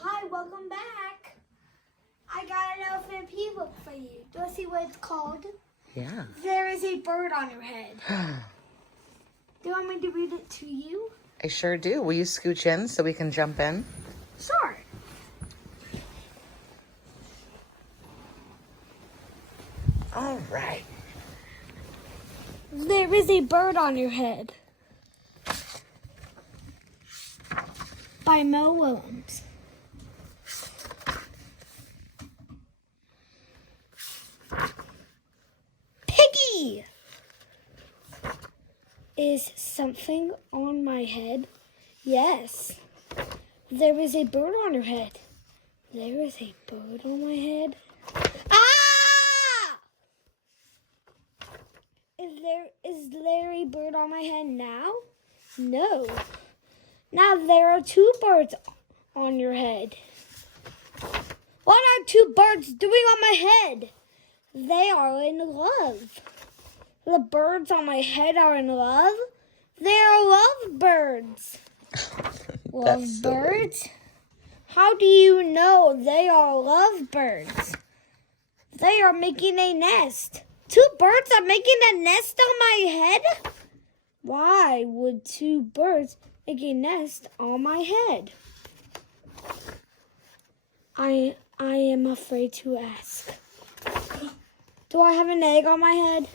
Hi, welcome back. I got an elephant pea book for you. Do you see what it's called? Yeah. There is a bird on your head. Do you want me to read it to you? I sure do. Will you scooch in so we can jump in? Sure. All right. There is a bird on your head. By Louie Wulff. Piggie! Is something on my head? Yes. There is a bird on your head. There is a bird on my head. Ah! Is there a bird on my head now? No. Now there are two birds on your head. What are two birds doing on my head? They are in love. The birds on my head are in love. They are lovebirds. Lovebirds? How do you know they are lovebirds? They are making a nest. Two birds are making a nest on my head? Why would two birds make a nest on my head? I am afraid to ask. Do I have an egg on my head?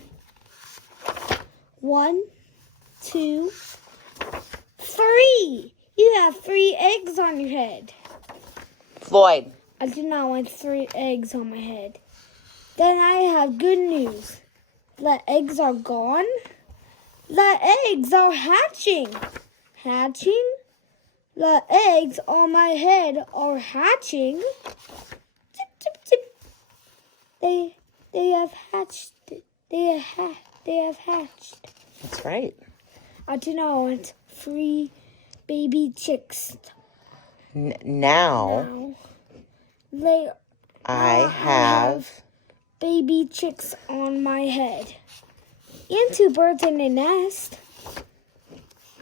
1, 2, 3. You have 3 eggs on your head. Floyd. I do not want 3 eggs on my head. Then I have good news. The eggs are gone. The eggs are hatching. Hatching? The eggs on my head are hatching. Tip, tip, tip. They have hatched. They have hatched. That's right. I do not want 3 baby chicks. Now I have baby chicks on my head. And 2 birds in a nest.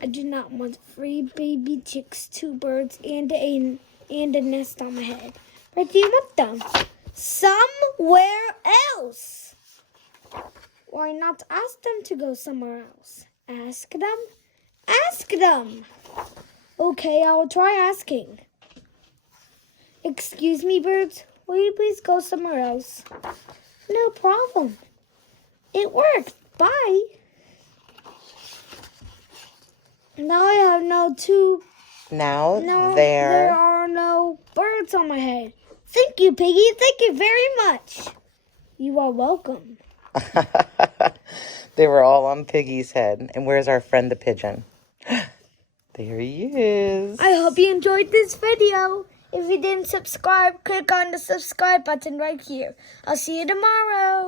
I do not want 3 baby chicks, 2 birds, and a nest on my head. Where do you want them? Somewhere else. Why not ask them to go somewhere else? Ask them? Ask them! Okay, I'll try asking. Excuse me, birds. Will you please go somewhere else? No problem. It worked. Bye. Now I have there are no birds on my head. Thank you, Piggy. Thank you very much. You are welcome. They were all on Piggie's head. And where's our friend the pigeon? There he is. I hope you enjoyed this video. If you didn't subscribe, click on the subscribe button right here. I'll see you tomorrow.